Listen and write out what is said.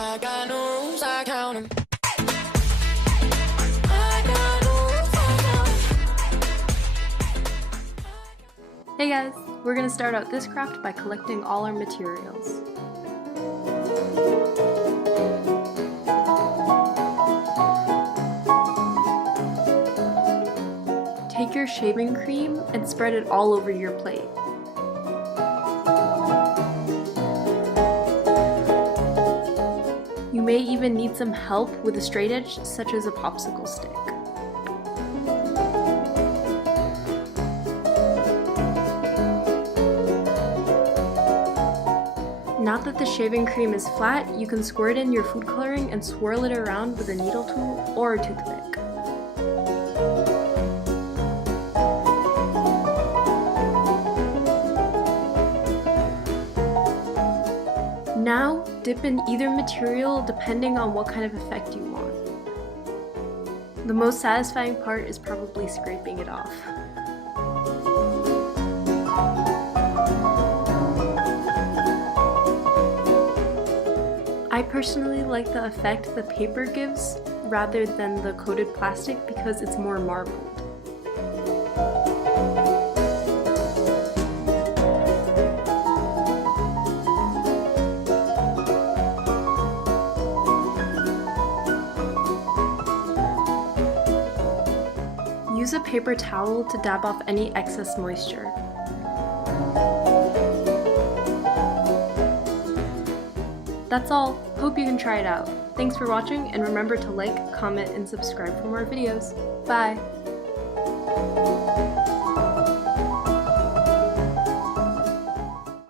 I got no rules, I count 'em. Hey guys, we're going to start out this craft by collecting all our materials. Take your shaving cream and spread it all over your plate. You may even need some help with a straight edge, such as a popsicle stick. Now that the shaving cream is flat, you can squirt in your food coloring and swirl it around with a needle tool or a toothpick. Now, dip in either material depending on what kind of effect you want. The most satisfying part is probably scraping it off. I personally like the effect the paper gives rather than the coated plastic because it's more marbled. Use a paper towel to dab off any excess moisture. That's all. Hope you can try it out. Thanks for watching, and remember to like, comment, and subscribe for more videos. Bye!